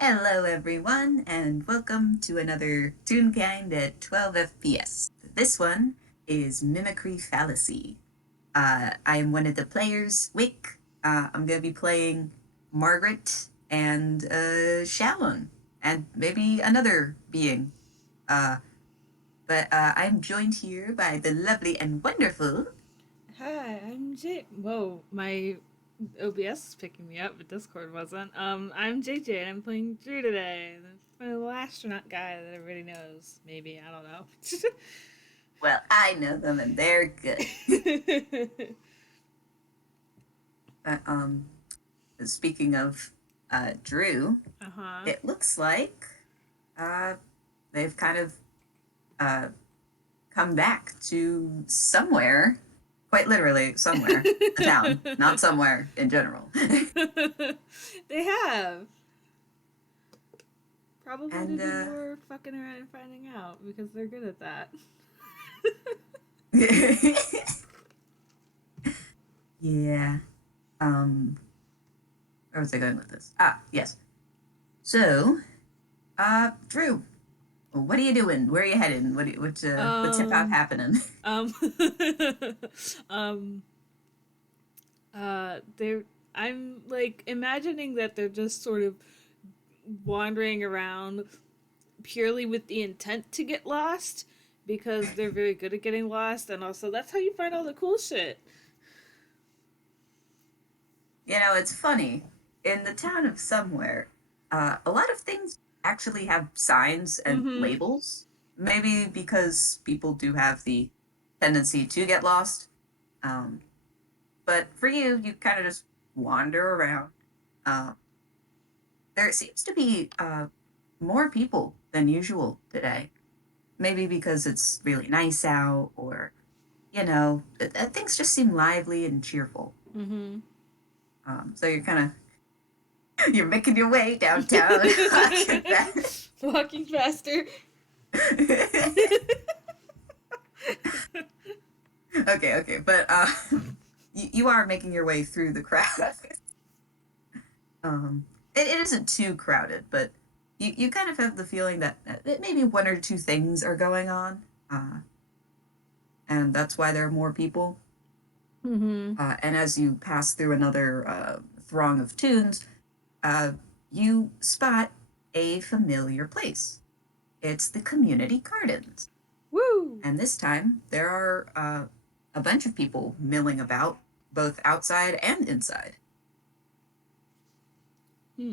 Hello, everyone, and welcome to another Toonkind at 12 FPS. This one is Mimicry Fallacy. I am one of the players, Wick. I'm going to be playing Margaret and Shallon, and maybe another being. Uh, but I'm joined here by the lovely and wonderful. Hi, I'm Jay. Whoa, my OBS is picking me up, but Discord wasn't. I'm JayJay, and I'm playing Drew today. The little astronaut guy that everybody knows. Maybe, I don't Well, I know them, and they're good. know. But, speaking of Drew, Uh huh. it looks like uh, they've kind of uh, come back to somewhere, quite literally somewhere, a town, not somewhere in general. They have. Probably to And do more fucking around and finding out because they're good at that. yeah, um, where was I going with this? Ah, yes. So, Drew, what are you doing? Where are you heading? What's hip hop Um, happening? um, um, they're I'm like imagining that they're just sort of wandering around purely with the intent to get lost because they're very good at getting lost, and also that's how you find all the cool shit. It's funny. In the town of Sumwhaer, a lot of things actually have signs and Mm-hmm. labels. Maybe because people do have the tendency to get lost. Um, but for you, you kind of just wander around. Uh, there seems to be more people than usual today. Maybe because it's really nice out, or, things just seem lively and cheerful. Mm-hmm. So you're kind of you're making your way downtown, walking back. Walking faster. Okay, but you are making your way through the crowd. It isn't too crowded, but you kind of have the feeling that maybe one or two things are going on, and that's why there are more people. Mm-hmm. And as you pass through another throng of tunes, uh, you spot a familiar place. It's the community gardens. Woo. And this time, there are a bunch of people milling about, both outside and inside. Hmm.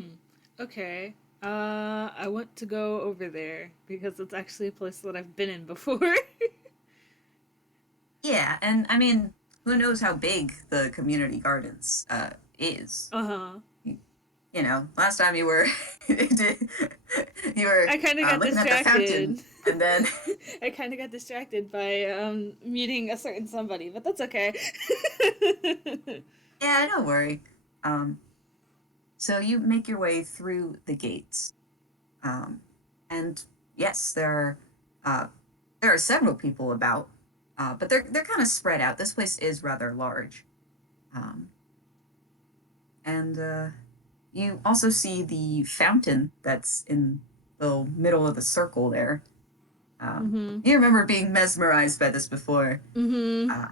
Okay. I want to go over there because it's actually a place that I've been in before. Yeah, and I mean, who knows how big the community gardens is? Uh huh. Last time you were you were I kind of got looking at the fountain, distracted. and then I kind of got distracted by meeting a certain somebody, but that's okay. yeah, don't worry. Um, so you make your way through the gates, um, and yes, uh, there are several people about, but they're kind of spread out. This place is rather large, um, and you also see the fountain that's in the middle of the circle there. Mm-hmm. You remember being mesmerized by this before. Mm-hmm. Uh,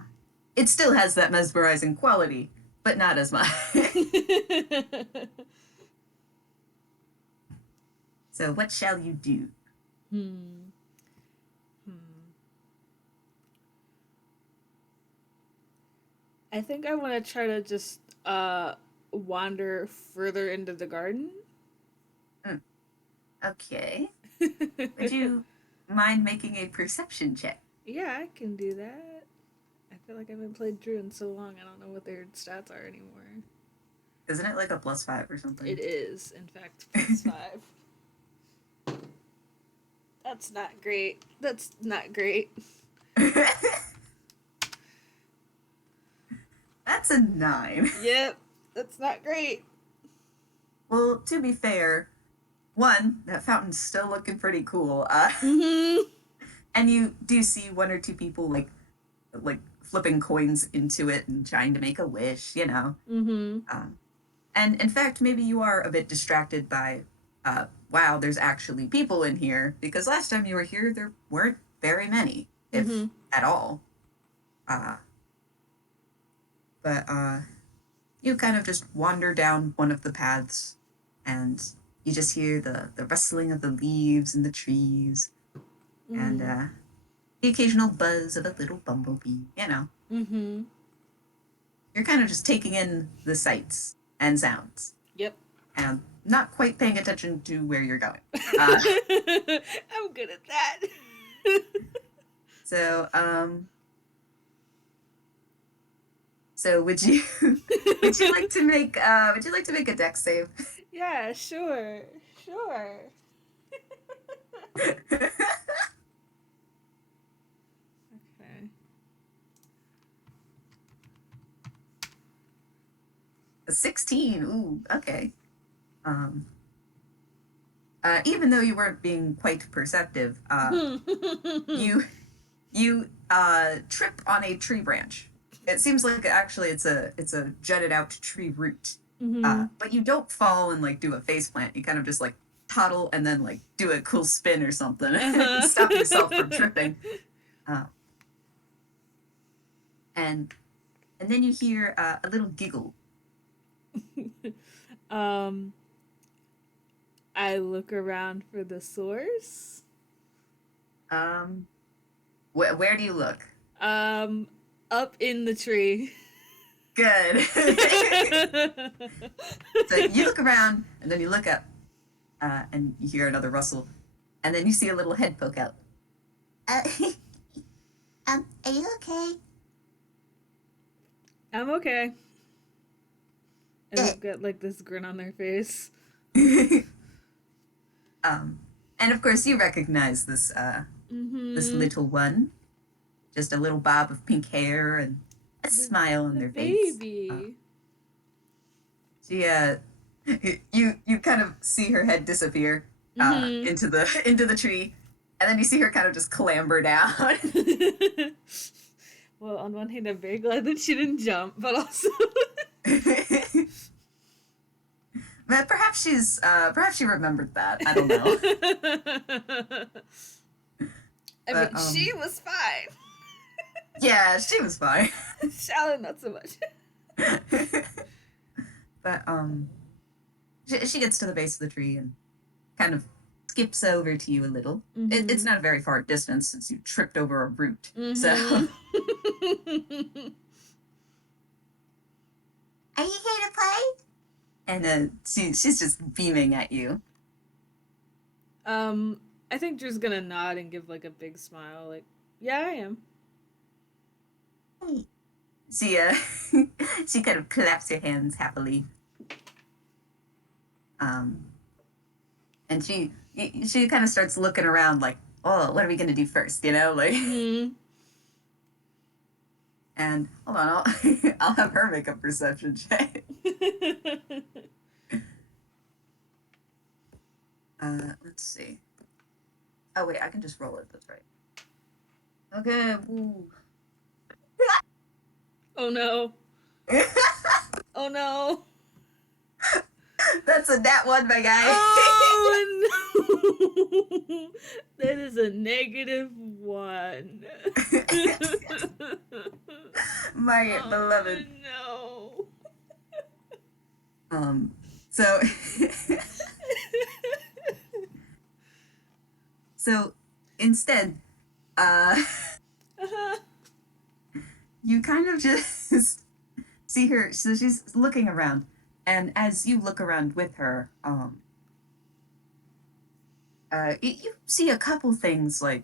it still has that mesmerizing quality, but not as much. So, what shall you do? hmm. Hmm. I think I want to try to just wander further into the garden. Hmm, okay. Would you mind making a perception check? Yeah, I can do that. I feel like I haven't played Drew in so long. I don't know what their stats are anymore. Isn't it like a +5 or It something? is, in fact, +5. That's not great. That's not great. That's a 9. Yep, that's not great. Well, to be fair, one, that fountain's still looking pretty cool. Mm-hmm. And you do see one or two people like flipping coins into it and trying to make a wish. Mm-hmm. And in fact, maybe you are a bit distracted by wow, there's actually people in here, because last time you were here, there weren't very many, if Mm-hmm. at all. Uh, but you kind of just wander down one of the paths, and you just hear the rustling of the leaves in the trees, and Mm-hmm. the occasional buzz of a little bumblebee. Mm-hmm. You're kind of just taking in the sights and sounds, Yep. and not quite paying attention to where you're going. Uh, I'm good at that. so, so would you would you like to make a deck save? Yeah, sure. Sure. Okay. A 16. Ooh, okay. Um, even though you weren't being quite perceptive, you trip on a tree branch. It seems like actually it's a jutted out tree root. Mm-hmm. But you don't fall and like do a face plant. You kind of just like toddle and then like do a cool spin or something and Uh-huh. stop yourself from tripping. Uh, and and then you hear a little giggle. um, I look around for the source. Um, where do you look? Um, Up in the tree. Good. So you look around and then you look up and you hear another rustle, and then you see a little head poke out. Uh, are you okay? I'm okay. And Good. they've got like this grin on their face. um, and of course you recognize this Mm-hmm. little one, just a little bob of pink hair and a The, smile on the their face. baby. She you kind of see her head disappear Mm-hmm. into the tree, and then you see her kind of just clamber down. Well, on one hand, I'm very glad that she didn't jump, but also. But perhaps she remembered that. I don't know. I But mean, she was fine. yeah, she was fine. Shallon, not so much. But she gets to the base of the tree and kind of skips over to you a little. It's Mm-hmm. not a very far distance since you tripped over a root. So, Mm-hmm. are you here to play? And she's just beaming at you. um, I think Drew's gonna nod and give like a big smile, like, yeah, I am. She she kind of claps her hands happily. Um, and she kind of starts looking around like, oh, what are we gonna do first? Like. Mm-hmm. And hold on, I'll I'll have her make a perception check. Let's see. Oh wait, I can just roll it. That's right. Okay. Ooh. Oh no. Oh no. That's a nat one, my guy. Oh no. That is a -1. My Oh beloved. no. So so instead, uh, Uh-huh. you kind of just see her. So she's looking around, and as you look around with her, you see a couple things like,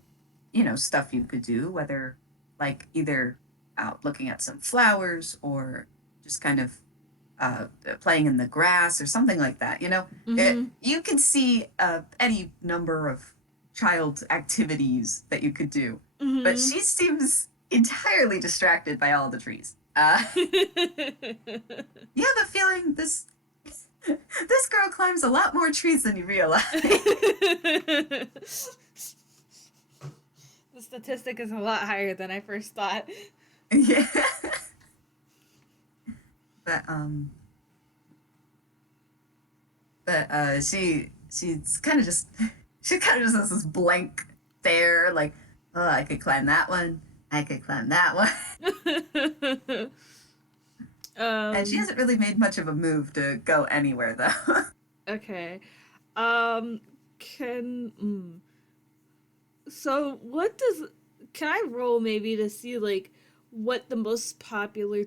stuff you could do, whether like either out looking at some flowers or just kind of playing in the grass or something like that. Mm-hmm. You could see any number of child activities that you could do, but Mm-hmm. she seems entirely distracted by all the trees. You have a feeling this girl climbs a lot more trees than you realize. The statistic is a lot higher than I first thought. Yeah. But she she's kind of just she kind of just has this blank stare, like, oh, I could climb that one, I could climb that one, and she um. hasn't really made much of a move to go anywhere though. Okay. Um. Can. So what does? Can I roll maybe to see like what the most popular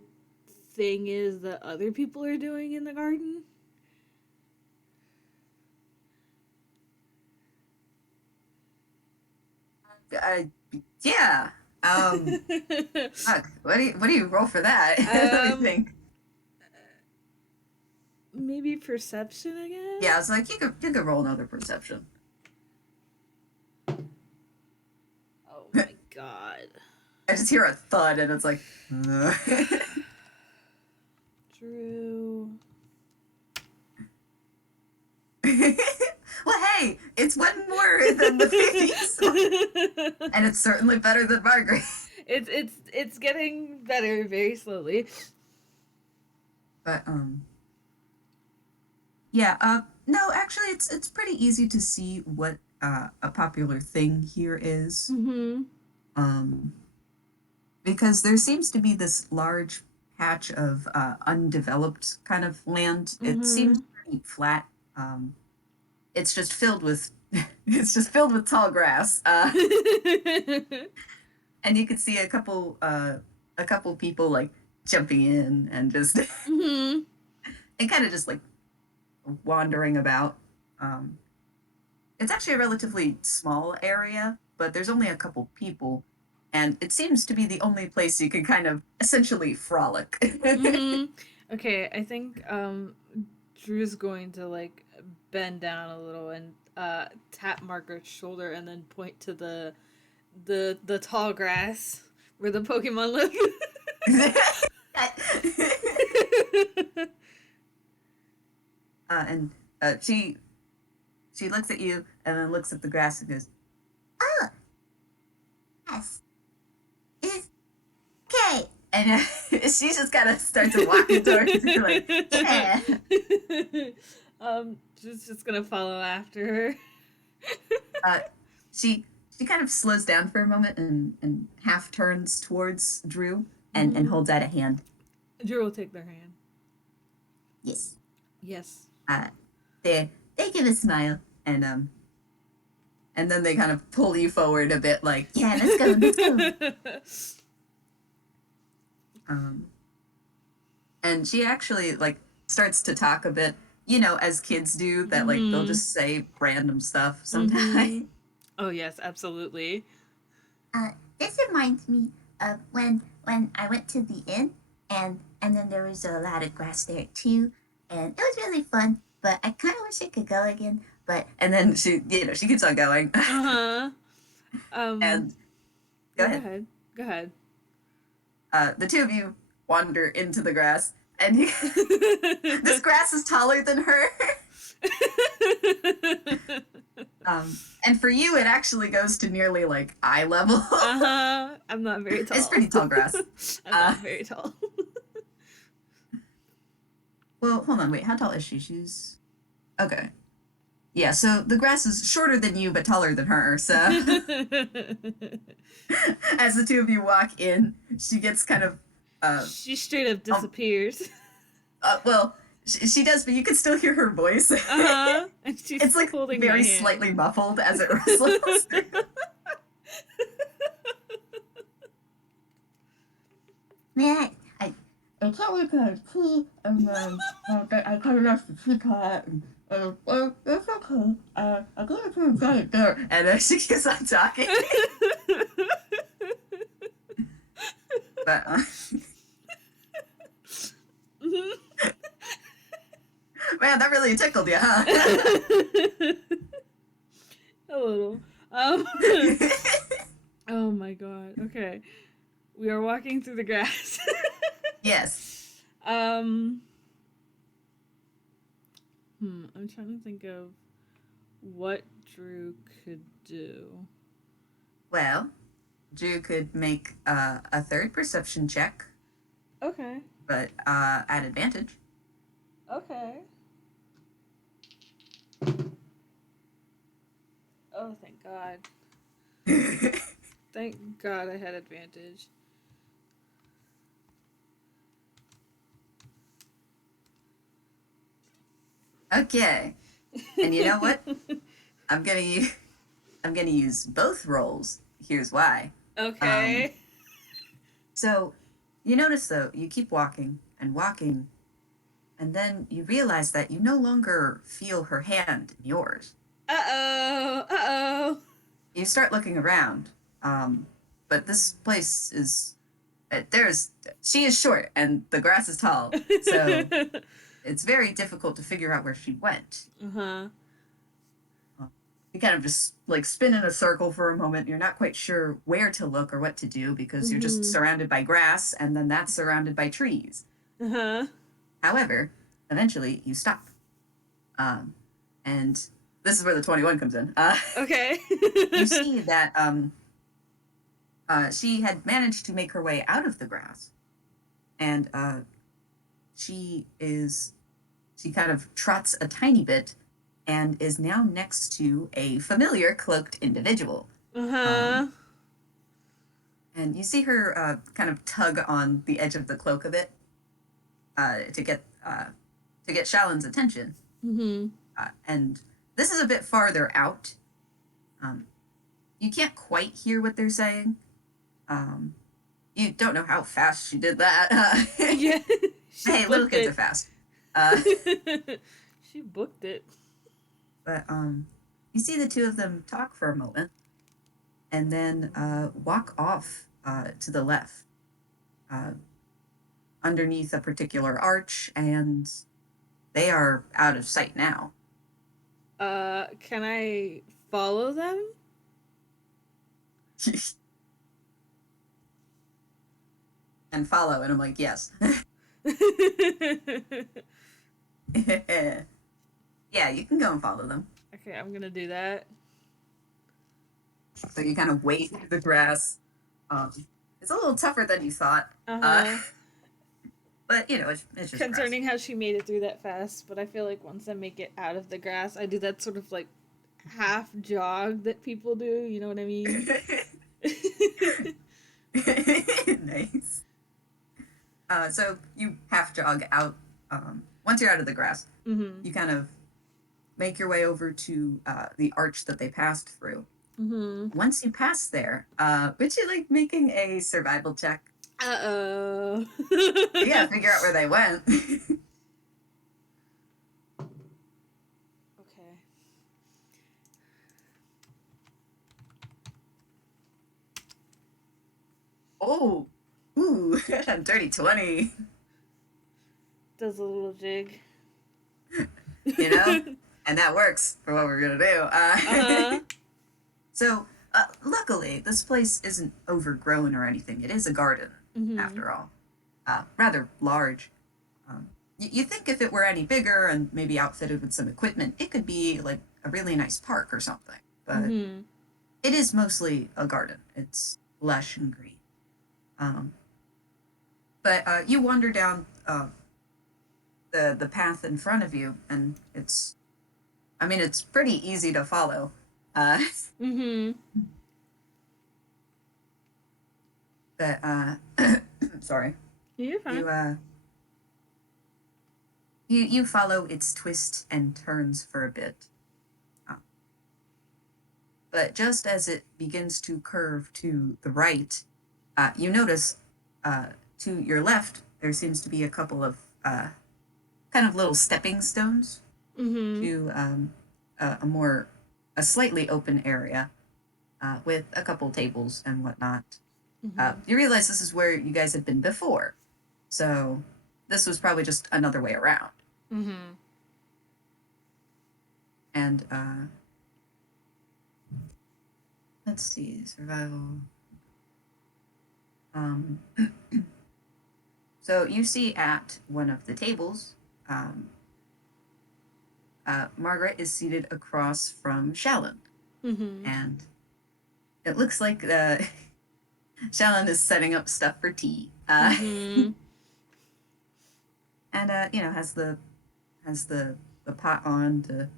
thing is that other people are doing in the garden? uh, yeah. Fuck. What do you roll for that? Let me um. think. Maybe perception again. Yeah, I was like, you could roll another perception. Oh my god. I just hear a thud, and it's like, Drew. well, hey, it's one more than the previous one, and it's certainly better than Margaret. It's getting better very slowly. But yeah, no, actually, it's pretty easy to see what a popular thing here is. Mm-hmm. Um, because there seems to be this large patch of undeveloped kind of land. It seems Mm-hmm. pretty flat. Um, it's just filled with it's just filled with tall grass. And you could see a couple people like jumping in and just Mm-hmm. and kind of just like wandering about. Um, it's actually a relatively small area, but there's only a couple people, and it seems to be the only place you can kind of essentially frolic. Mm-hmm. Okay, I think Drew's going to like bend down a little and tap Margaret's shoulder and then point to the tall grass where the Pokemon live. And she looks at you and then looks at the grass and goes, "Oh, yes, it's okay." And she just kind of starts walking towards you, like, "Yeah." Just gonna follow after her. Uh, she she kind of slows down for a moment and half turns towards Drew and Mm-hmm. holds out a hand. Drew will take their hand. Yes. Yes. Uh, they give a smile and then they kind of pull you forward a bit, like, "Yeah, let's go, let's go." Um, and she actually like starts to talk a bit, you know, as kids do, that like they'll Mm-hmm. just say random stuff sometimes. Mm-hmm. Oh yes, absolutely. Uh, this reminds me of when I went to the inn and then there was a lot of grass there too, and it was really fun. But I kind of wish I could go again. But And then she, you know, she keeps on going. Uh-huh. Um And go yeah, go ahead. ahead. Go ahead. The two of you wander into the grass, and you, this grass is taller than her. And for you, it actually goes to nearly like eye level. Uh-huh. I'm not very It's tall. pretty tall grass. I'm Uh, not very tall. well, hold on, wait, how tall is she? She's okay. Yeah, so the grass is shorter than you, but taller than her. So as the two of you walk in, she gets kind of uh, She straight up um, disappears. well, she does, but you can still hear her voice. Uh-huh. And she's It's like holding my very hand. slightly muffled as it rustles. man, I can't wait to have tea and then I kind of lost the teapot. And, well, it's okay. I'm going to enjoy it there. And she keeps on talking. But man, that really tickled you, huh? A little. Oh my god. Okay. We are walking through the grass. Yes. um I'm trying to think of what Drew could do. Well, Drew could make a third perception check, Okay. but at advantage. Okay. god. Thank god I had advantage. Okay. And you know what? I'm gonna use I'm gonna use both rolls. Here's why. Okay. So you notice though, you keep walking and walking, and then you realize that you no longer feel her hand in yours. Uh-oh. You start looking around, but this place is there's she is short and the grass is tall, so it's very difficult to figure out where she went. Uh-huh. You kind of just like spin in a circle for a moment. You're not quite sure where to look or what to do because you're just surrounded by grass and then that's surrounded by trees. Uh-huh. However, eventually you stop. And this is where the 21 comes in. Okay. You see that she had managed to make her way out of the grass. And she kind of trots a tiny bit and is now next to a familiar cloaked individual. Uh-huh. And you see her kind of tug on the edge of the cloak a bit to get Shallon's attention. Mm-hmm. And this is a bit farther out. You can't quite hear what they're saying. You don't know how fast she did that. Yeah. Hey, little kids are fast. She booked it. But you see the two of them talk for a moment, and then walk off to the left, underneath a particular arch, and they are out of sight now. Can I follow them? And follow, and I'm like, yes. Yeah, you can go and follow them. Okay, I'm gonna do that. So you kind of wade through the grass. It's a little tougher than you thought. Uh-huh. But, you know, it's just Concerning how she made it through that fast, but I feel like once I make it out of the grass, I do that sort of like half jog that people do, you know what I mean? Nice. So you half jog out. Once you're out of the grass, you kind of make your way over to the arch that they passed through. Once you pass there, would you like making a survival check? Uh-oh. You gotta figure out where they went. Okay. Oh, ooh, dirty 20. Does a little jig. You know? And that works for what we're gonna do. Uh-huh. So, luckily, this place isn't overgrown or anything. It is a garden, after all. Rather large. You think if it were any bigger and maybe outfitted with some equipment, it could be like a really nice park or something. But it is mostly a garden. It's lush and green. But you wander down the path in front of you, and it's pretty easy to follow. But sorry. You're fine. You follow its twists and turns for a bit. But just as it begins to curve to the right, you notice to your left there seems to be a couple of kind of little stepping stones to a slightly open area with a couple tables and whatnot. You realize this is where you guys had been before, so this was probably just another way around. And let's see, survival. So you see at one of the tables, Margaret is seated across from Shallon, and it looks like Shallon is setting up stuff for tea. And you know, has the pot on to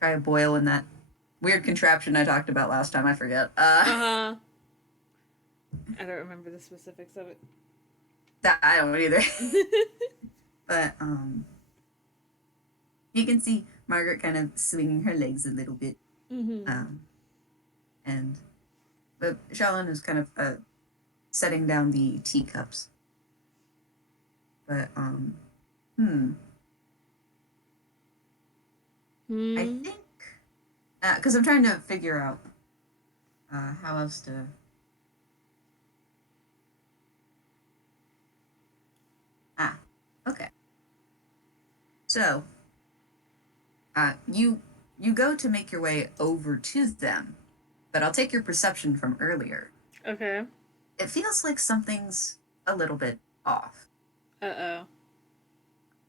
try a boil in that weird contraption I talked about last time. I forget. Uh-huh. I don't remember the specifics of it. I don't either. But you can see Margaret kind of swinging her legs a little bit. Mm-hmm. And but Shallon is kind of setting down the teacups. But I Hmm. think because I'm trying to figure out how else to. Okay. So you go to make your way over to them, but I'll take your perception from earlier. Okay. It feels like something's a little bit off. Uh-oh.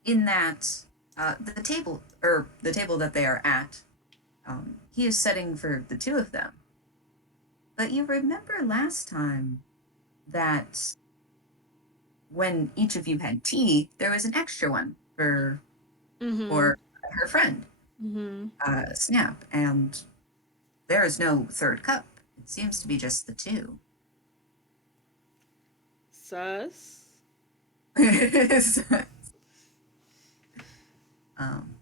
In that the table that they are at, he is setting for the two of them. But you remember last time that when each of you had tea, there was an extra one Mm-hmm. for her friend, Mm-hmm. Snap, and there is no third cup. It seems to be just the two. Sus. um,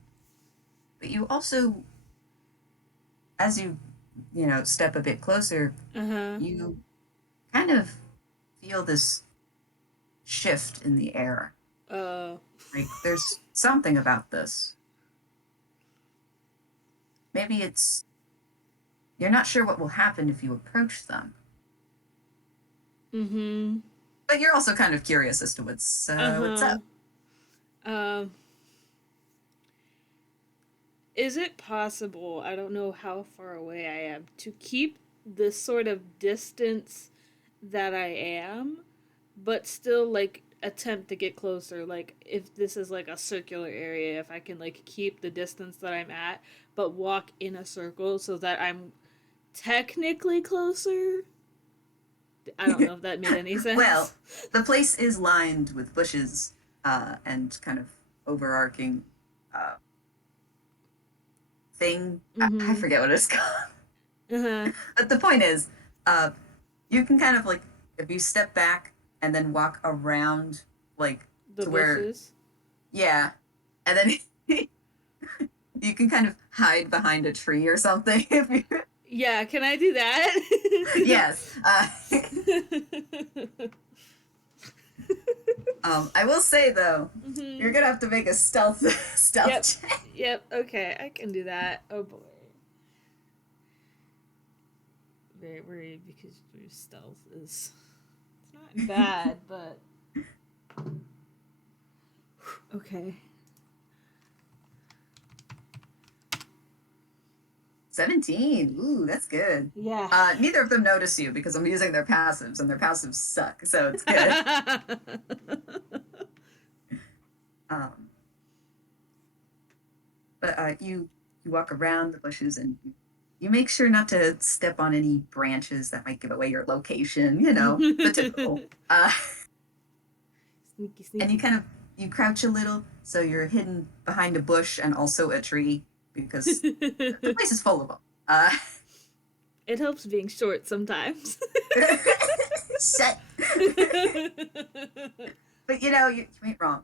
but you also, as you step a bit closer, Uh-huh. you kind of feel this shift in the air. Uh. Like there's something about this. Maybe it's you're not sure what will happen if you approach them, Mm-hmm. but you're also kind of curious as to what's Uh-huh. up. Um. Is it possible, I don't know how far away I am, to keep the sort of distance that I am, but still like attempt to get closer? Like if this is like a circular area, if I can like keep the distance that I'm at, but walk in a circle so that I'm technically closer. I don't know if that made any Well, sense. the place is lined with bushes and kind of overarching uh, thing. I Mm-hmm. forget what it's called. Uh-huh. But the point is, uh, you can kind of like if you step back and then walk around like The to where bushes. yeah, and then you can kind of hide behind a tree or something. If you, Yeah, can I do that? yes, I will say though, you're Mm-hmm. gonna have to make a stealth Yep. stealth check. Yep. Okay, I can do that. Oh boy. Very worried because your stealth is it's not bad, but okay. 17. Ooh, that's good. Yeah. Neither of them notice you because I'm using their passives, and their passives suck, so it's good. Um, but you walk around the bushes and you make sure not to step on any branches that might give away your location. You know, the typical. Sneaky, And you sneaky. kind of you crouch a little, so you're hidden behind a bush and also a tree because the place is full of them. It helps being short sometimes. Shut. But you ain't wrong.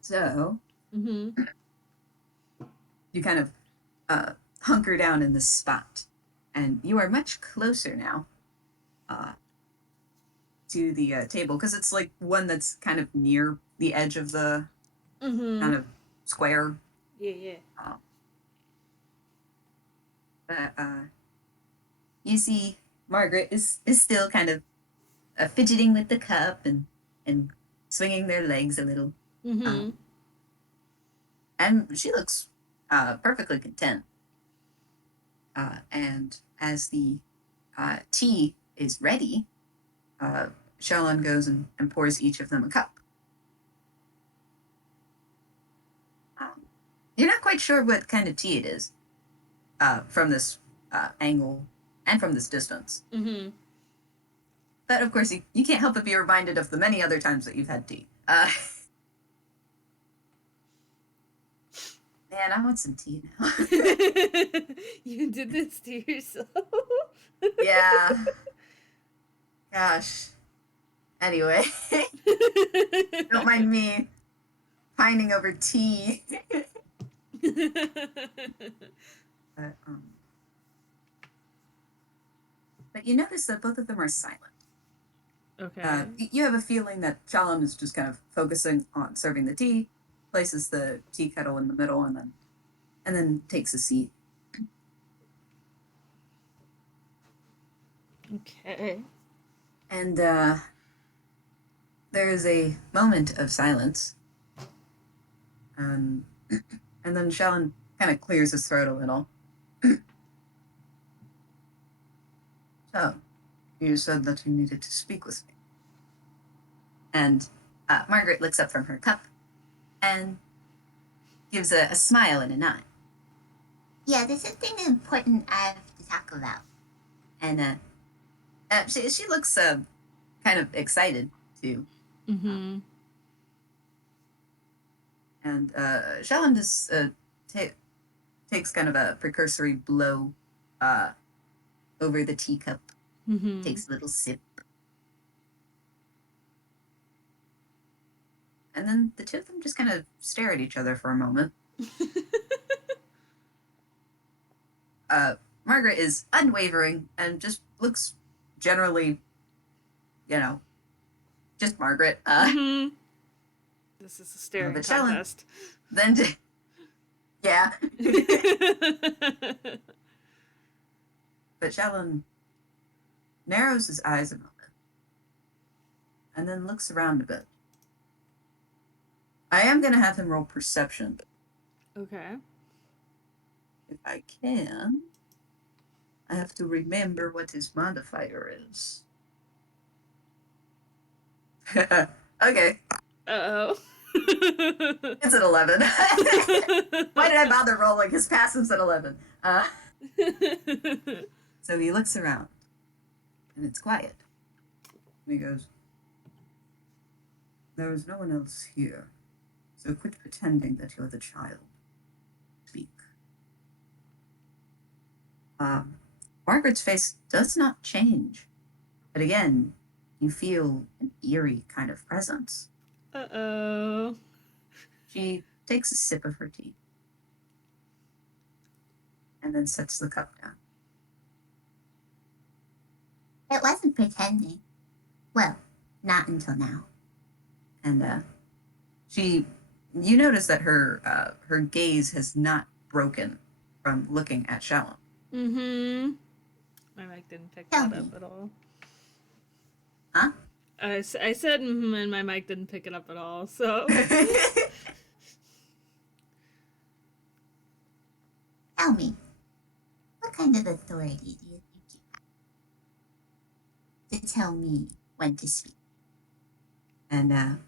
So Mm-hmm. you kind of hunker down in this spot, and you are much closer now uh, to the table because it's like one that's kind of near the edge of the Mm-hmm. kind of square. Yeah, yeah. Uh, but you see, Margaret is still kind of fidgeting with the cup and swinging their legs a little, Mm-hmm. um, and she looks perfectly content. And as the tea is ready, uh, Shallon goes and pours each of them a cup. You're not quite sure what kind of tea it is from this angle and from this distance. Mm-hmm. But of course, you can't help but be reminded of the many other times that you've had tea. Man, I want some tea now. You did this to yourself. Yeah. Gosh. Anyway, don't mind me pining over tea. but, um, but you notice that both of them are silent. Okay. You have a feeling that Shallon is just kind of focusing on serving the tea, places the tea kettle in the middle, and then takes a seat. Okay. And there is a moment of silence. And then Shallon kind of clears his throat a little. So, you said that you needed to speak with me. And Margaret looks up from her cup and gives a smile and a nod. Yeah, there's something important I have to talk about. And she looks kind of excited too. Mm-hmm. And Shallon just takes kind of a precursory blow over the teacup, Mm-hmm. takes a little sip. And then the two of them just kind of stare at each other for a moment. Margaret is unwavering and just looks generally, just Margaret. Mm-hmm. This is a staring but Shallon, contest. then, yeah. But Shallon narrows his eyes a moment and then looks around a bit. I am going to have him roll perception. Okay. If I can, I have to remember what his modifier is. Okay. Uh-oh. It's an 11. Why did I bother rolling? His passive's at 11. So he looks around, and it's quiet. And he goes, there is no one else here, so quit pretending that you're the child. Speak. Margaret's face does not change, but again, you feel an eerie kind of presence. Uh-oh. She takes a sip of her tea and then sets the cup down. It wasn't pretending. Well, not until now. And you notice that her gaze has not broken from looking at Shallon. Mm-hmm. My mic didn't pick Tell that me. up at all. Huh? I said mm-hmm, and my mic didn't pick it up at all, so... Tell me, what kind of authority do you think you have to tell me when to speak? And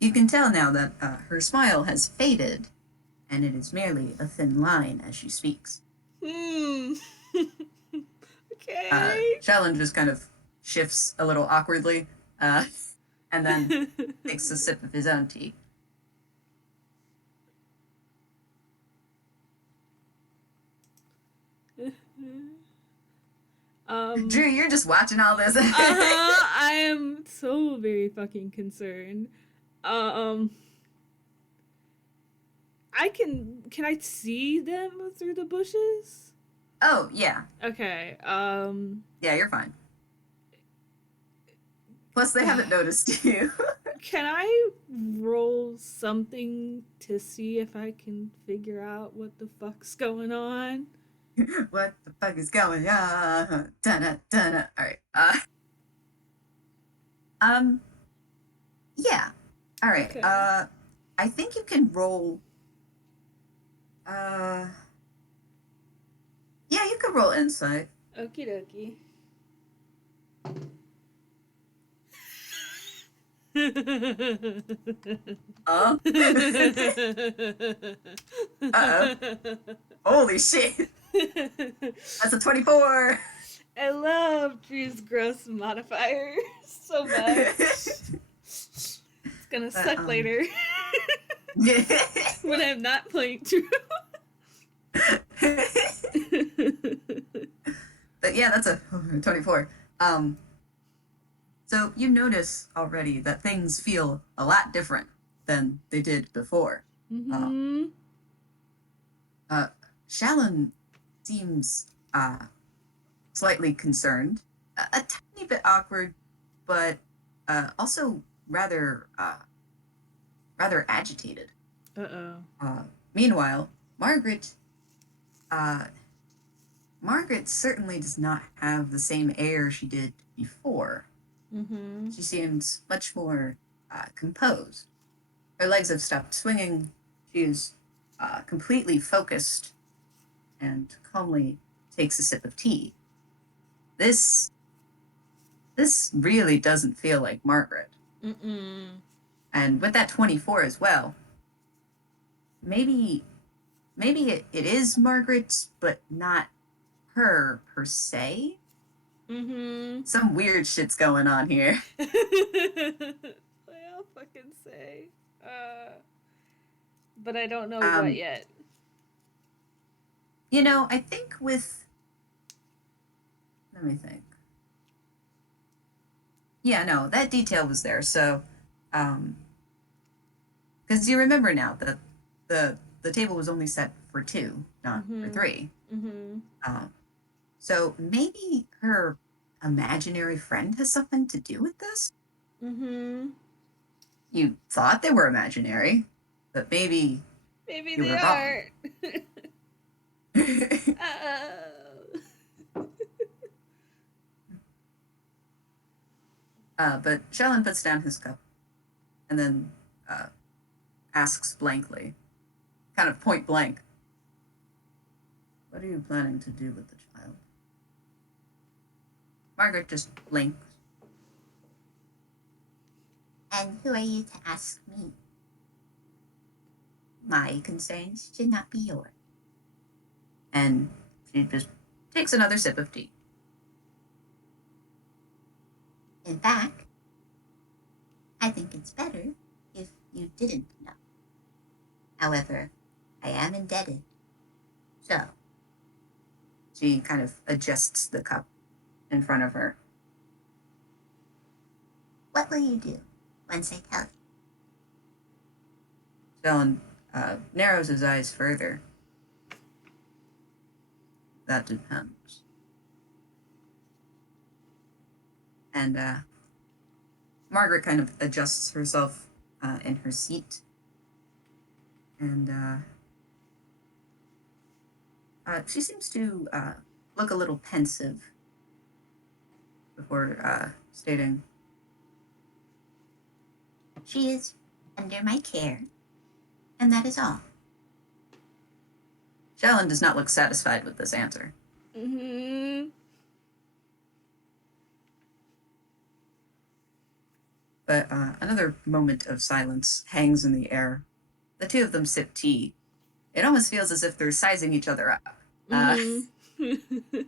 you can tell now that her smile has faded, and it is merely a thin line as she speaks. Okay. Shallon just kind of shifts a little awkwardly, and then takes a sip of his own tea. Drew, you're just watching all this. I am so very fucking concerned. Can I see them through the bushes? Oh, yeah. Okay, Yeah, you're fine. Plus, they haven't noticed you. can I roll something to see if I can figure out what the fuck's going on? What the fuck is going on? Dun-dun, dun-dun. All right. Yeah. All right. Okay. I think you can roll. Yeah, you can roll insight. Okie dokie. Uh oh. Holy shit. That's a 24. I love Drew's gross modifier so much. It's gonna suck later. when I'm not playing true. But yeah, that's a 24. Um, so you notice already that things feel a lot different than they did before. Uh, Mm-hmm. uh, Shallon seems slightly concerned, a tiny bit awkward, but also rather agitated. Uh-oh. Meanwhile, uh, Margaret certainly does not have the same air she did before. Mm-hmm. She seems much more composed. Her legs have stopped swinging. She is completely focused and calmly takes a sip of tea. This this really doesn't feel like Margaret. Mm-mm. And with that 24 as well, maybe it is Margaret, but not her per se. Mm-hmm. Some weird shit's going on here. I'll fucking say. But I don't know what Um, yet. I think let me think. Yeah, no, that detail was there. So, because you remember now that the table was only set for two, not for Mm-hmm. three. Mm-hmm. Um, so maybe her imaginary friend has something to do with this. Mm-hmm. You thought they were imaginary, but maybe Maybe you they were wrong. are. Uh-oh. But Shallon puts down his cup and then uh, asks blankly, kind of point blank, "What are you planning to do with the child?" Margaret just blinks. And who are you to ask me? My concerns should not be yours. And she just takes another sip of tea. In fact, I think it's better if you didn't know. However, I am indebted. So, She kind of adjusts the cup in front of her. what will you do once I tell you? Shallon narrows his eyes further. That depends. And Margaret kind of adjusts herself in her seat. And she seems to look a little pensive before stating, She is under my care, and that is all. Shallon does not look satisfied with this answer. Mm-hmm. But another moment of silence hangs in the air. The two of them sip tea. It almost feels as if they're sizing each other up. Mm-hmm.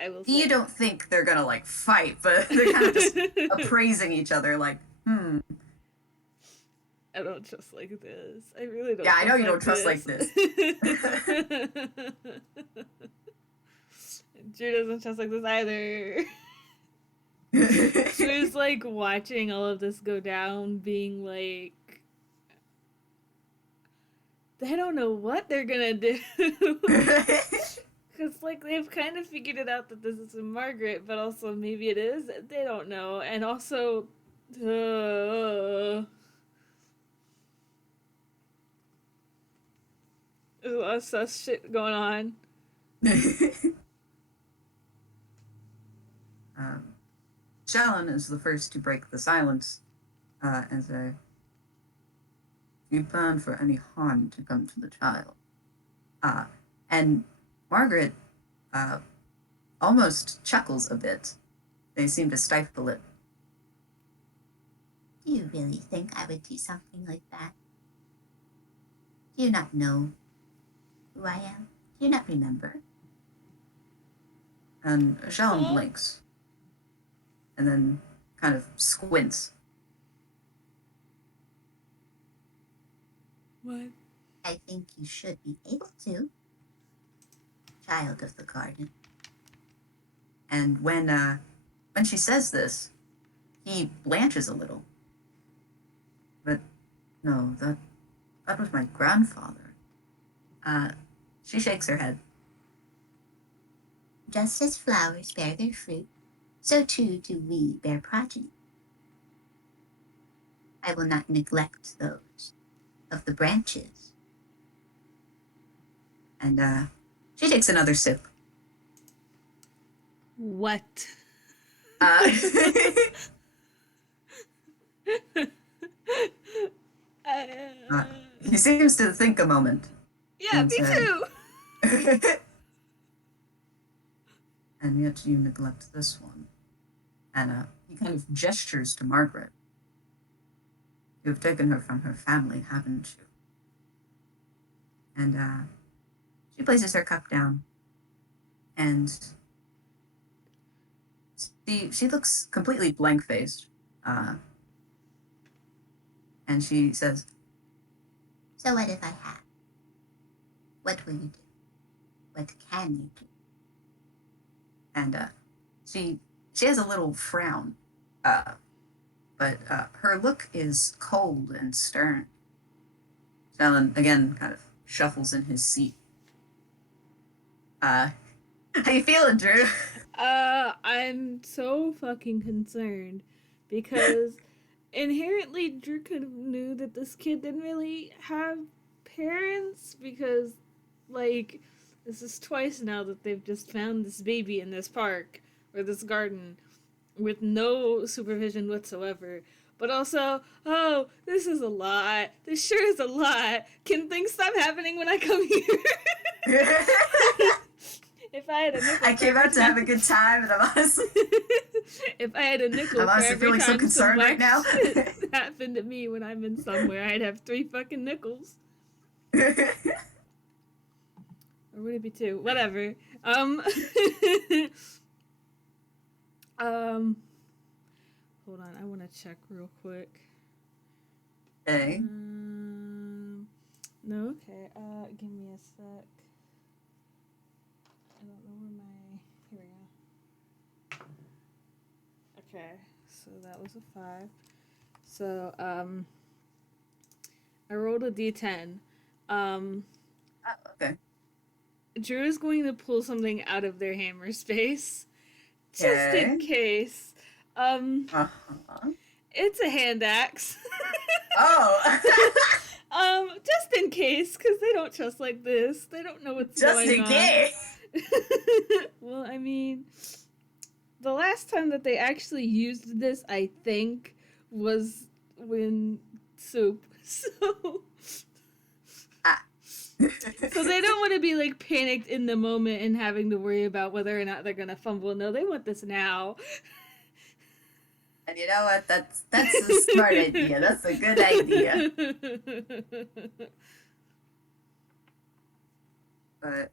I will say. You don't think they're gonna like fight, but they're kind of just appraising each other, like, I don't trust like this. I really don't. Yeah, I know trust you like don't trust like this. Drew doesn't trust like this either. Drew's like watching all of this go down, being like, they don't know what they're gonna do. Because, like, they've kind of figured it out that this is Margaret, but also maybe it is. They don't know. And also, there's a lot of sus shit going on. Shallon is the first to break the silence and say, "Do you plan for any harm to come to the child?" Uh, and Margaret uh, almost chuckles a bit. They seem to stifle it. Do you really think I would do something like that? Do you not know who I am? Do you not remember? And Shallon Huh? blinks and then kind of squints. What? I think you should be able to, child of the garden. And when she says this, he blanches a little. But no, that was my grandfather. Uh, she shakes her head. Just as flowers bear their fruit, so too do we bear progeny. I will not neglect those of the branches. And she takes another sip. What? Uh, uh, he seems to think a moment. Yeah, And me said, too. And yet you neglect this one. And he kind of gestures to Margaret. You have taken her from her family, haven't you? And she places her cup down. And she looks completely blank-faced. And she says, So what if I have? What will you do? What can you do? and she has a little frown, but her look is cold and stern. Shallon again kind of shuffles in his seat. How you feeling, Drew? I'm so fucking concerned because inherently Drew could have knew that this kid didn't really have parents because, like, this is twice now that they've just found this baby in this park or this garden with no supervision whatsoever. But also, oh, this is a lot. This sure is a lot. Can things stop happening when I come here? If I had a nickel, I came out to have a good time, and I'm honestly, if I had a nickel I'm for honestly every feeling so time some concerned whack right now. shit happened to me when I'm in somewhere, I'd have 3 fucking nickels. Or would it be 2? Whatever. Hold on, I want to check real quick. Okay. No, okay. Give me a sec. I don't know where my. Here we go. Okay, so that was a 5. So, I rolled a d10. Okay. Drew is going to pull something out of their hammer space. Just Okay. in case. It's a hand axe. Oh. Just in case, because they don't trust like this. They don't know what's Just going in on. case. Well, I mean, the last time that they actually used this, I think, was when soup. So they don't want to be like panicked in the moment and having to worry about whether or not they're gonna fumble. No, they want this now. And you know what? That's a smart idea. That's a good idea. But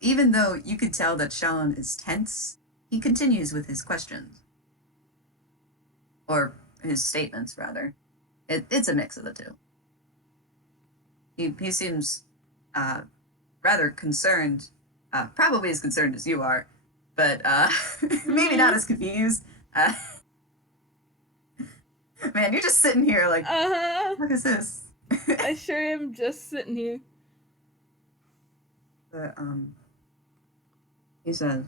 even though you could tell that Shallon is tense, he continues with his questions. Or his statements, rather. It's a mix of the two. He seems rather concerned, probably as concerned as you are, but maybe not as confused. Man, you're just sitting here like, what is this? I sure am just sitting here. But, he said,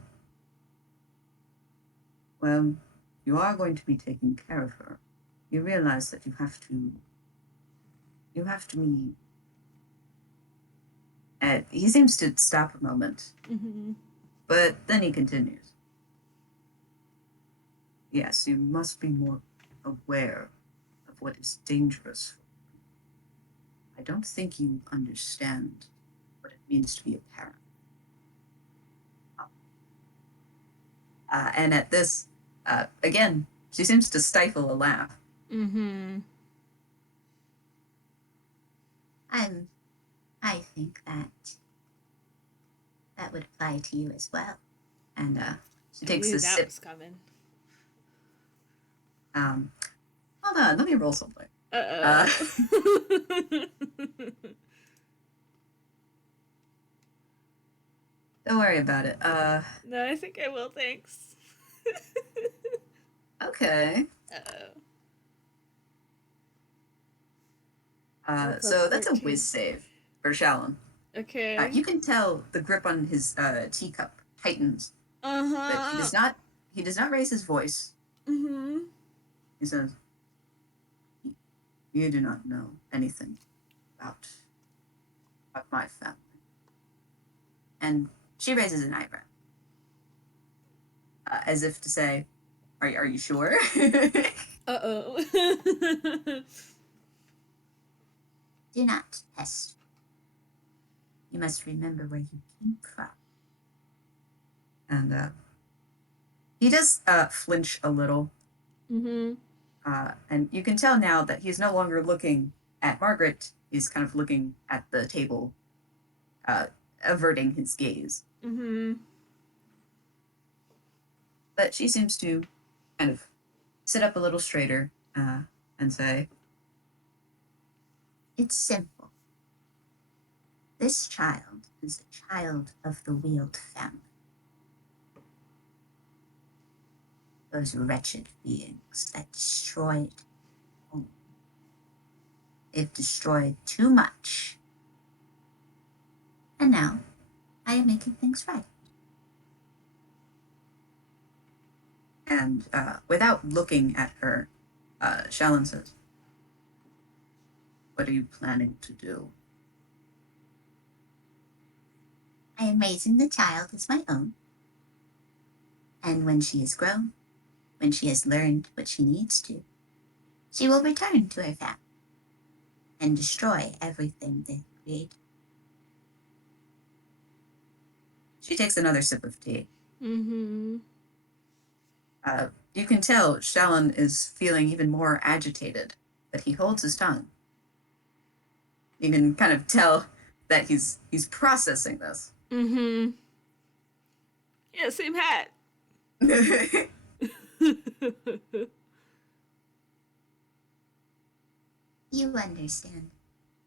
well, you are going to be taking care of her. You realize that you have to be. He seems to stop a moment, but then he continues. Yes, you must be more aware of what is dangerous. I don't think you understand what it means to be a parent. And at this, again, she seems to stifle a laugh. I think that would apply to you as well. And she takes a sip. Was coming. Hold on, let me roll something. Uh, Uh-oh. don't worry about it. No, I think I will, thanks. Okay. Uh-oh. So Plus that's a whiz 13. save for Shallon. Okay. You can tell the grip on his teacup tightens, but he Uh-huh. does not. He does not raise his voice. Mm-hmm. He says, "You do not know anything about my family." And she raises an eyebrow, as if to say, are you sure?" Uh-oh. Do not test. You must remember where you came from. And he does flinch a little. Mm-hmm. And you can tell now that he's no longer looking at Margaret. He's kind of looking at the table, uh, averting his gaze. Mm-hmm. But she seems to kind of sit up a little straighter and say, It's simple. This child is a child of the Weald family. Those wretched beings that destroyed home. They've destroyed too much. And now I am making things right. and without looking at her, Shallon says, "What are you planning to do?" I am raising the child as my own. And when she is grown, when she has learned what she needs to, she will return to her family and destroy everything they create. She takes another sip of tea. Mm-hmm. You can tell Shallon is feeling even more agitated, but he holds his tongue. You can kind of tell that he's processing this. Mm-hmm. Yeah, same hat. You understand.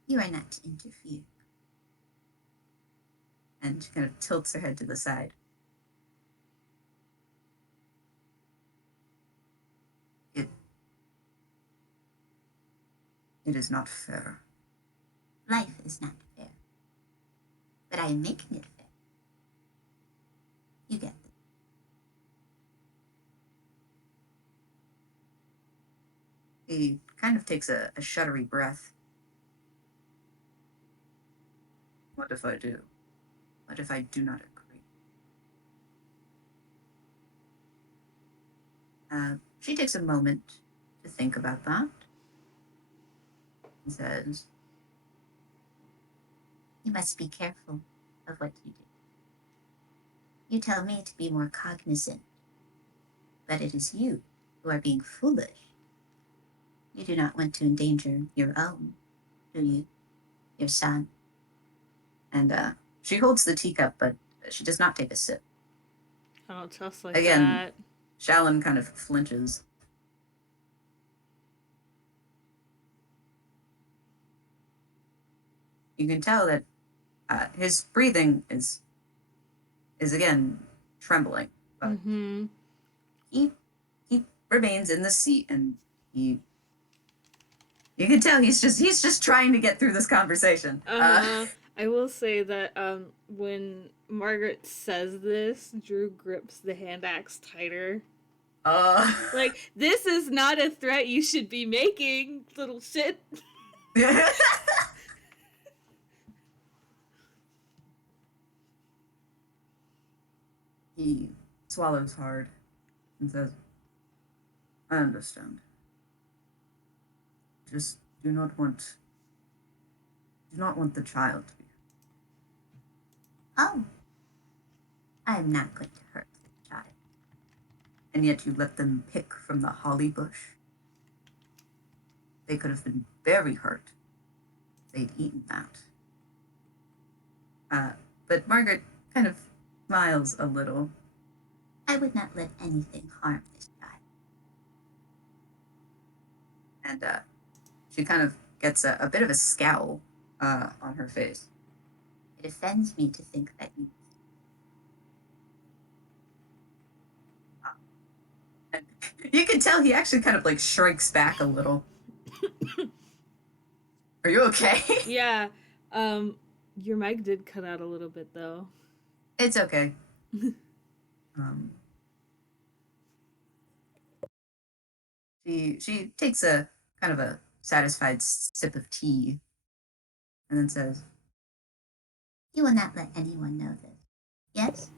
You are not to interfere. And she kind of tilts her head to the side. It it is not fair. Life is not fair. But I am making it fair. You get this. He kind of takes a shuddery breath. What if I do? What if I do not agree? She takes a moment to think about that and says, You must be careful of what you do. You tell me to be more cognizant, but it is you who are being foolish. You do not want to endanger your own, do you? Your son. and she holds the teacup, but she does not take a sip. I don't trust like Again, that. Shallon kind of flinches. You can tell that his breathing is again trembling, but Mm-hmm. he remains in the seat, and he you can tell he's just trying to get through this conversation. Uh-huh. I will say that when Margaret says this, Drew grips the hand axe tighter. uh, Like, this is not a threat you should be making, little shit. He swallows hard and says, "I understand. Just do not want the child to be." Oh, I am not going to hurt the child. And yet you let them pick from the holly bush. They could have been very hurt if they'd eaten that. Uh, but Margaret kind of smiles a little, I would not let anything harm this child. and She kind of gets a bit of a scowl on her face. It offends me to think that you. And you can tell he actually kind of like shrinks back a little. Are you okay? Yeah. Your mic did cut out a little bit though. It's okay. Um, she takes a kind of a satisfied sip of tea and then says, You will not let anyone know this. Yes?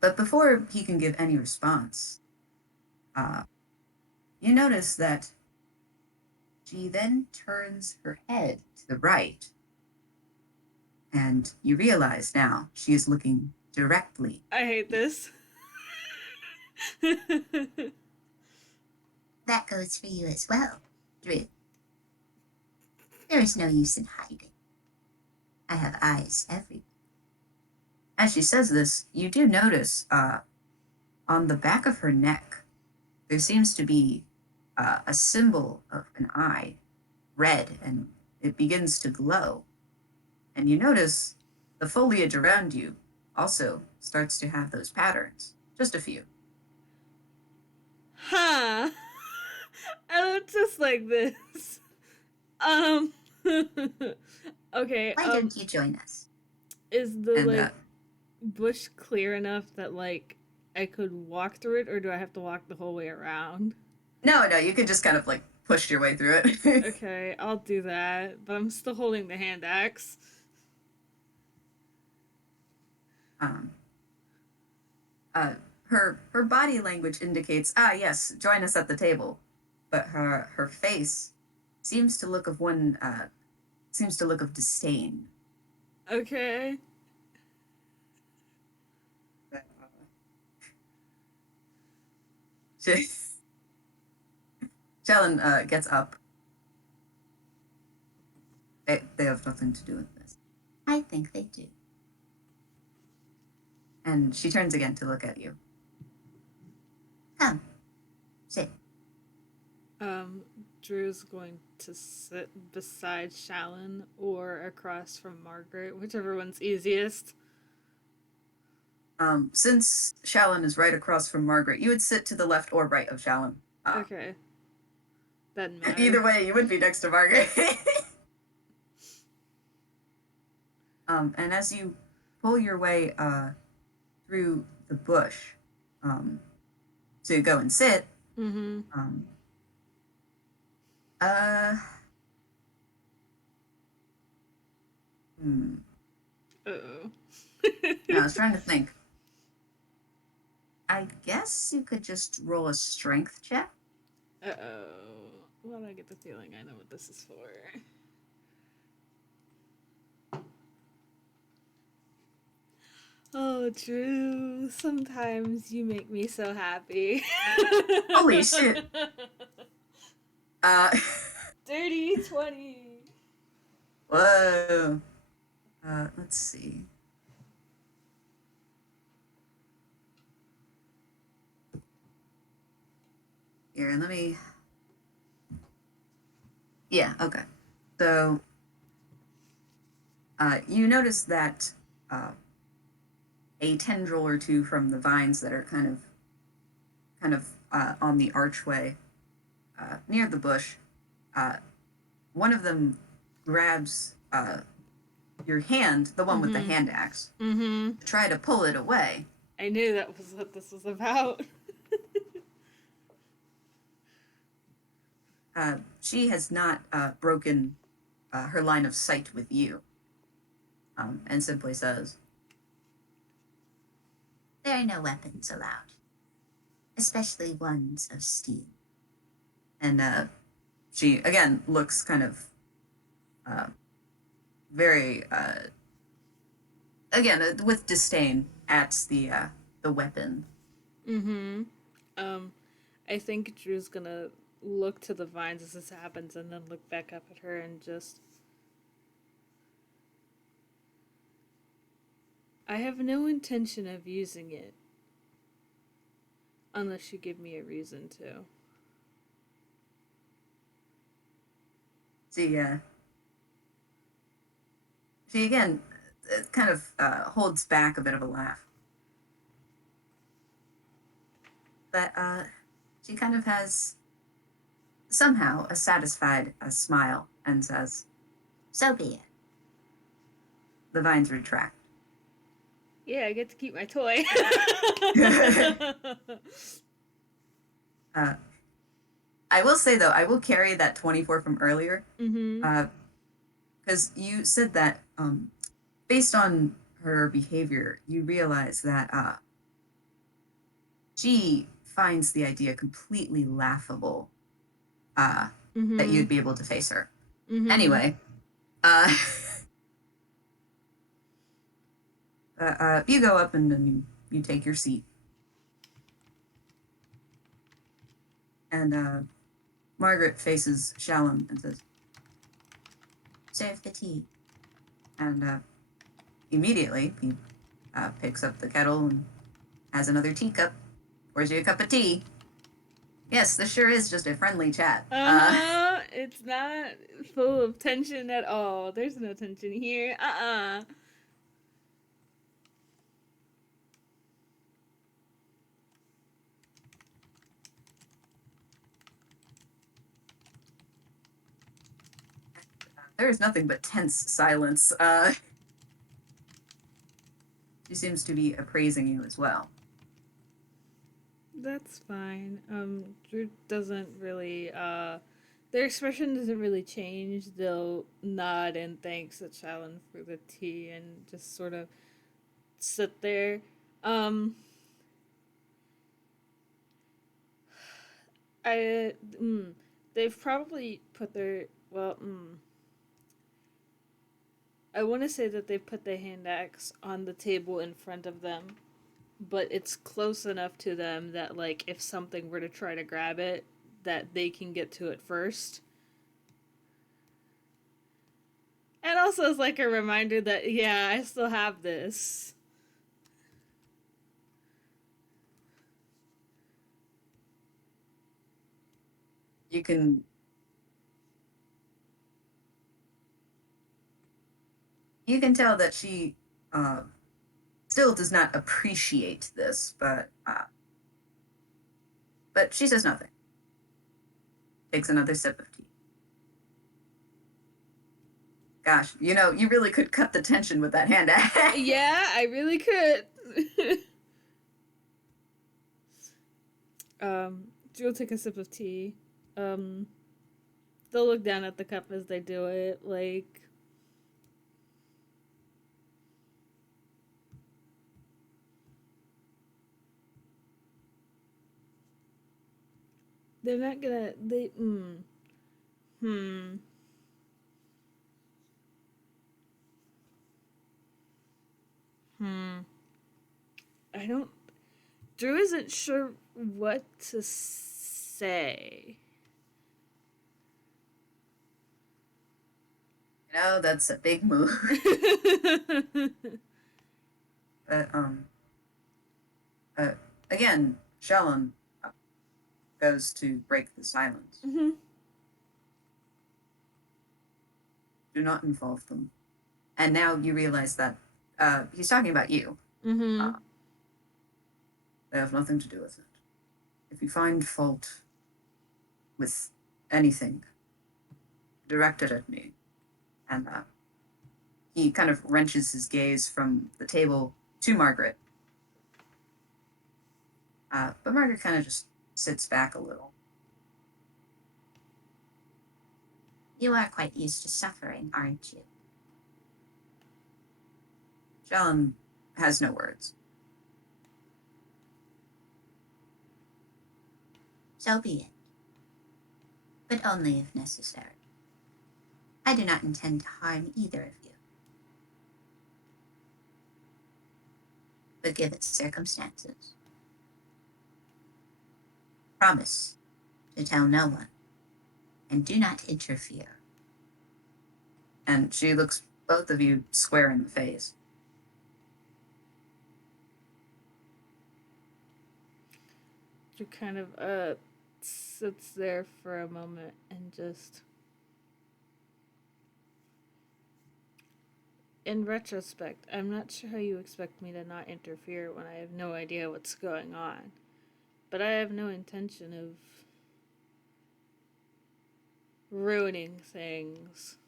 but before he can give any response, uh, you notice that she then turns her head to the right, and you realize now she is looking directly. I hate this. That goes for you as well, Drew. There is no use in hiding. I have eyes everywhere. As she says this, you do notice on the back of her neck, there seems to be a symbol of an eye, red, and it begins to glow. And you notice the foliage around you also starts to have those patterns. Just a few. Huh. I don't just like this. Um Okay, Why don't you join us? is the And like bush clear enough that like I could walk through it, or do I have to walk the whole way around? no, you can just kind of like push your way through it. Okay, I'll do that, but I'm still holding the hand axe. um, her body language indicates, yes, join us at the table, but her face seems to look of one seems to look of disdain. Okay. But, she, Shallon gets up. They have nothing to do with this. I think they do. And she turns again to look at you. Come, sit. Um, Drew's going to sit beside Shallon or across from Margaret, whichever one's easiest. Since Shallon is right across from Margaret, you would sit to the left or right of Shallon. Okay. Doesn't matter. Either way, you would be next to Margaret. And as you pull your way through the bush to go and sit, Mm-hmm. um, uh, hmm, Uh-oh. no, I was trying to think. I guess you could just roll a strength check. Uh-oh. Why do I get the feeling I know what this is for? Oh, Drew, sometimes you make me so happy. Holy shit. Uh, Dirty 20. whoa. Let's see. Here, let me. Yeah, okay. So, you notice that a tendril or two from the vines that are kind of on the archway near the bush, uh, one of them grabs your hand, the one with the hand axe, Mm-hmm. to try to pull it away. I knew that was what this was about. She has not broken her line of sight with you, and simply says, There are no weapons allowed, especially ones of steel. and she again looks kind of uh, very again with disdain at the weapon. Mm-hmm. Um, I think Drew's gonna look to the vines as this happens and then look back up at her and just. I have no intention of using it. Unless you give me a reason to. She, uh, she again kind of holds back a bit of a laugh. But she kind of has somehow a satisfied smile and says, So be it. the vines retract. Yeah, I get to keep my toy. uh, I will say, though, I will carry that 24 from earlier. Mm-hmm. Because you said that based on her behavior, you realize that she finds the idea completely laughable that Mm-hmm. you'd be able to face her. Mm-hmm. Anyway, you go up and then you take your seat. And Margaret faces Shallon and says, Serve the tea. and immediately he picks up the kettle and has another teacup, pours you a cup of tea. Yes, this sure is just a friendly chat. Uh-huh. It's not full of tension at all. There's no tension here. There is nothing but tense silence. She seems to be appraising you as well. That's fine. Drew doesn't really, their expression doesn't really change. They'll nod and thanks at Shallon for the tea and just sort of sit there. Um, I, they've probably put their, well, I want to say that they've put the hand axe on the table in front of them, but it's close enough to them that, like, if something were to try to grab it, that they can get to it first. And also, it's like a reminder that, yeah, I still have this. You can tell that she still does not appreciate this, but she says nothing. Takes another sip of tea. Gosh, you really could cut the tension with that hand axe. Yeah, I really could. She'll take a sip of tea. Um, they'll look down at the cup as they do it, like, they're not gonna, hmm. Hmm. I don't, Drew isn't sure what to say. That's a big move. But uh, again, Shallon goes to break the silence. Mm-hmm. Do not involve them. And now you realize that he's talking about you. Mm-hmm. They have nothing to do with it. If you find fault with anything, direct it at me. And he kind of wrenches his gaze from the table to Margaret. But Margaret kind of just sits back a little. You are quite used to suffering, aren't you? Shallon has no words. So be it. But only if necessary. I do not intend to harm either of you. But given circumstances, promise to tell no one and do not interfere. And she looks both of you square in the face. She kind of sits there for a moment and just In retrospect, I'm not sure how you expect me to not interfere when I have no idea what's going on. But I have no intention of ruining things.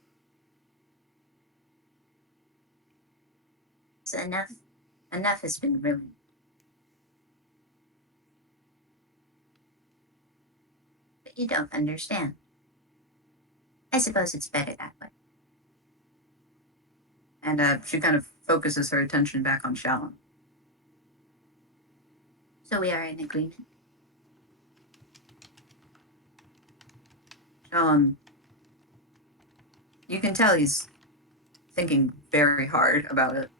So enough has been ruined. But you don't understand. I suppose it's better that way. And she kind of focuses her attention back on Shallon. So we are in agreement. Shallon, you can tell he's thinking very hard about it.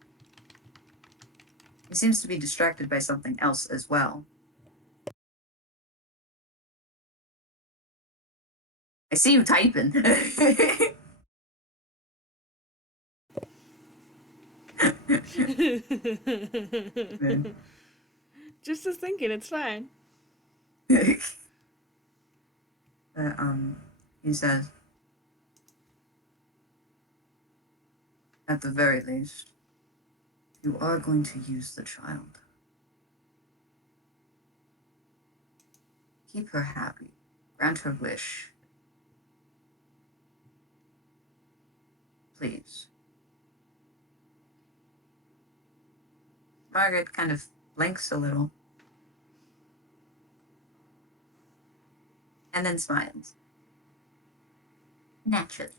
He seems to be distracted by something else as well. I see you typing. Just as thinking, it's fine. He says, at the very least, you are going to use the child. Keep her happy. Grant her wish. Please. Margaret kind of blinks a little. And then smiles. Naturally.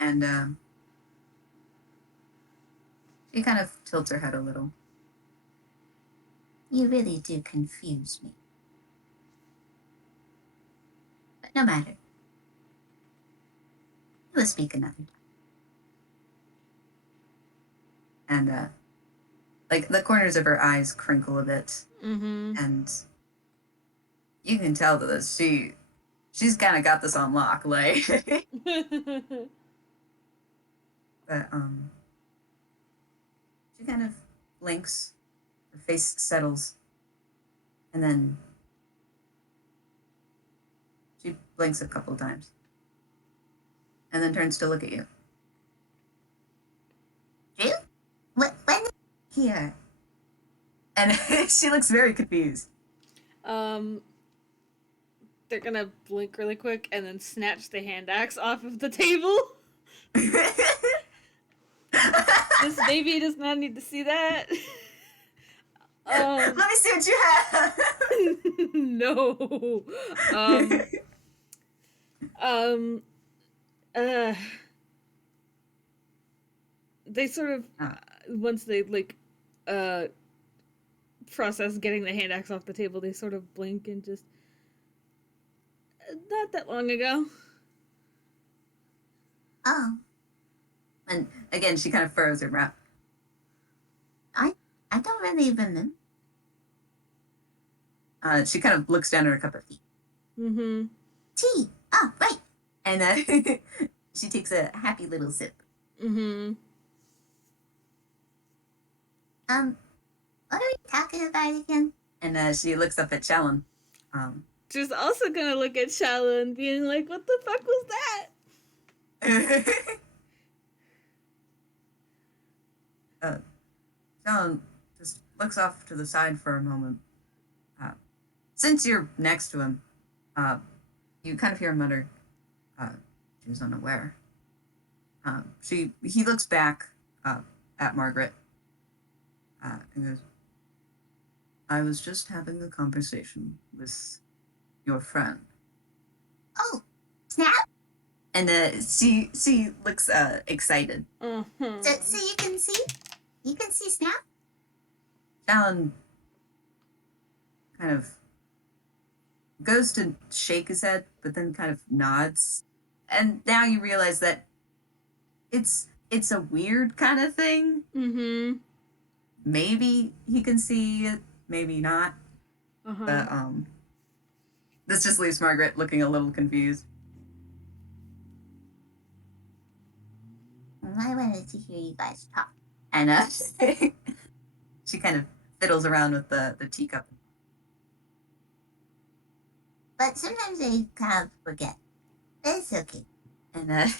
And she kind of tilts her head a little. You really do confuse me. But no matter. We will speak another time. And like the corners of her eyes crinkle a bit. Mm-hmm. And you can tell that she's kind of got this on lock, like. But she kind of blinks, her face settles, and then she blinks a couple times, and then turns to look at you. Drew? When here? And she looks very confused. They're gonna blink really quick and then snatch the hand axe off of the table. This baby does not need to see that. Let me see what you have. No. They sort of once they process getting the hand axe off the table, they sort of blink and just not that long ago. Oh, And again, she kind of furrows her brow. I don't really remember. She kind of looks down at her cup of tea. Mm-hmm. Tea. Oh, right. And she takes a happy little sip. Mm-hmm. What are we talking about again? And she looks up at Shallon. She's also gonna look at Shallon, being like, "What the fuck was that?" Shallon just looks off to the side for a moment. Since you're next to him, you kind of hear him mutter, she was unaware. He looks back at Margaret and goes, I was just having a conversation with your friend. Oh, Snap? And she looks excited. Mm-hmm. So you can see? You can see Snap? Shallon kind of goes to shake his head, but then kind of nods. And now you realize that it's a weird kind of thing. Mm-hmm. Maybe he can see it, maybe not. Uh-huh. But this just leaves Margaret looking a little confused. I wanted to hear you guys talk. And she kind of fiddles around with the teacup. But sometimes I kind of forget. But it's okay. And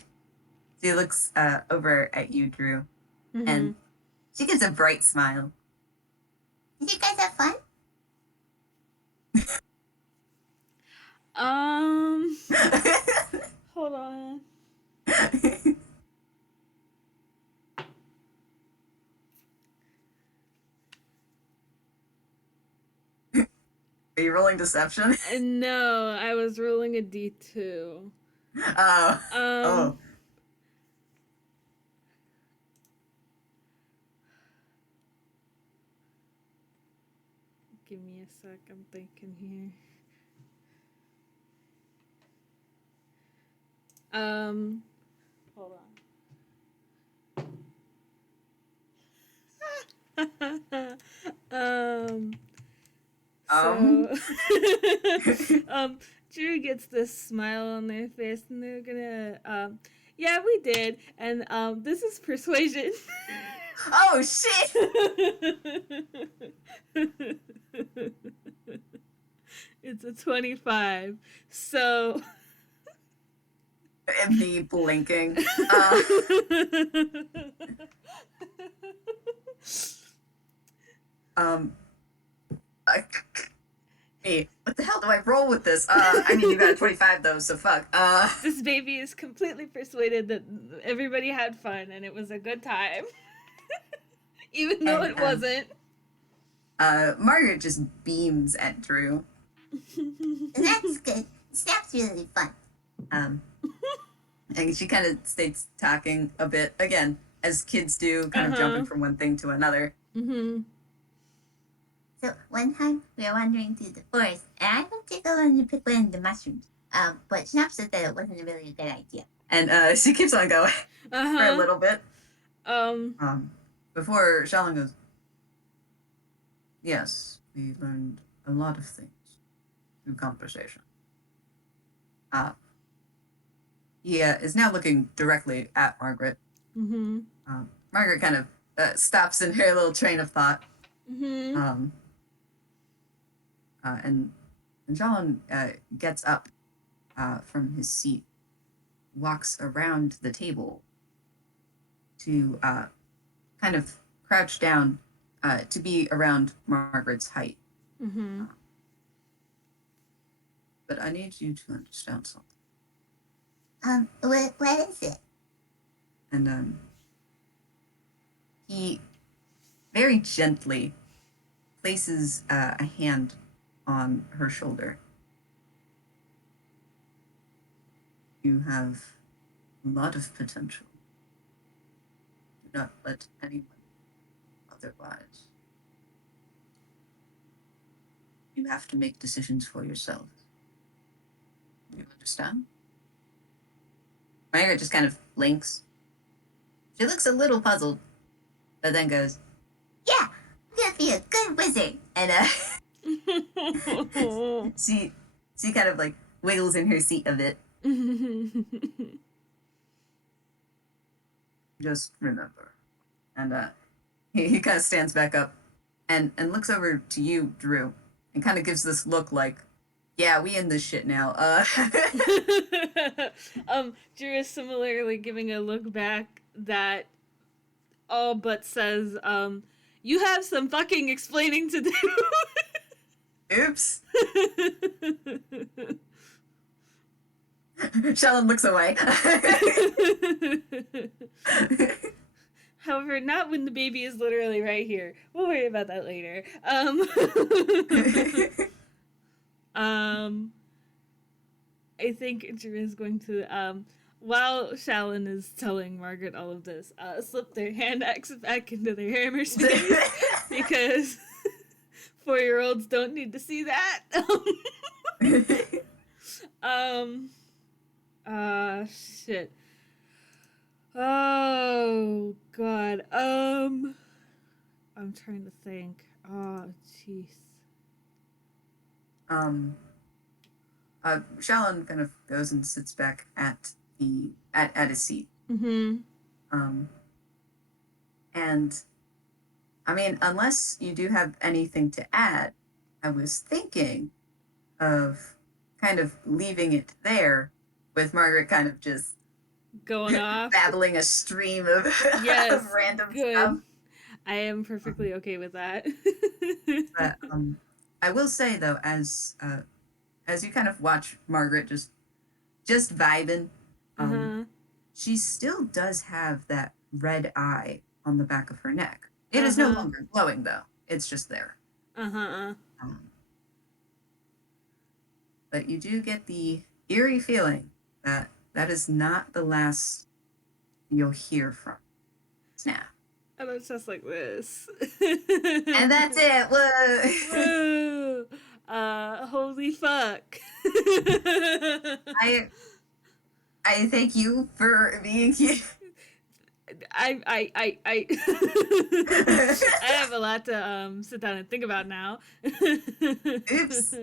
she looks over at you, Drew, Mm-hmm. and she gives a bright smile. Did you guys have fun? Hold on. Are you rolling deception? No, I was rolling a D2. Oh. Um, Give me a sec, I'm thinking here. Hold on. Um. So, Drew gets this smile on their face, and they're gonna, yeah, we did, and this is persuasion. Oh shit! It's a 25. So. And me blinking. Um. Hey, what the hell do I roll with this? I mean, you got a 25 though, so fuck. This baby is completely persuaded that everybody had fun and it was a good time. Even though it wasn't. Margaret just beams at Drew. That's good. Snap's really fun. And she kind of stays talking a bit again, as kids do, kind of jumping from one thing to another. Mm-hmm. So one time we were wandering through the forest, and I went to go and pick one of the mushrooms. But Snap said that it wasn't really a good idea. And she keeps on going for a little bit. Before Shallon goes, yes, we learned a lot of things through conversation. He is now looking directly at Margaret. Mm-hmm. Margaret kind of stops in her little train of thought. Mm-hmm. And Shallon gets up from his seat, walks around the table to kind of crouch down to be around Margaret's height. Mm-hmm. But I need you to understand something. What is it? And he very gently places a hand on her shoulder. You have a lot of potential. Do not let anyone otherwise. You have to make decisions for yourself. You understand? Margaret just kind of blinks. She looks a little puzzled, but then goes, Yeah, I'm gonna be a good wizard. And she kind of like wiggles in her seat a bit. Just remember. And he kind of stands back up and looks over to you, Drew, and kind of gives this look like, yeah, we in this shit now. Drew is similarly giving a look back that all but says, you have some fucking explaining to do. Oops. Shallon looks away. However, not when the baby is literally right here. We'll worry about that later. I think Drew is going to, while Shallon is telling Margaret all of this, slip their hand axe back into their hammer space because 4-year-olds don't need to see that. Shit. Oh, God. I'm trying to think. Oh, jeez. Shallon kind of goes and sits back at his seat. Mm-hmm. And I mean, unless you do have anything to add, I was thinking of kind of leaving it there with Margaret kind of just Going off. babbling a stream of, Yes, of random stuff. good. I am perfectly okay with that. But I will say though, as you kind of watch Margaret just vibing, um, Uh-huh. she still does have that red eye on the back of her neck. It is no Uh-huh. longer glowing though; it's just there. Uh-huh. Um, but you do get the eerie feeling that that is not the last you'll hear from Snap. And it's just like this. And that's it. Whoa. Whoa. Holy fuck. I I thank you for being here. I I have a lot to sit down and think about now. Oops.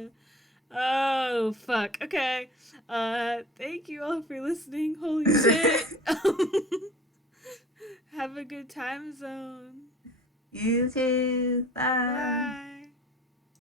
Oh fuck. Okay. Thank you all for listening. Holy shit. Have a good time zone. You too. Bye. Bye.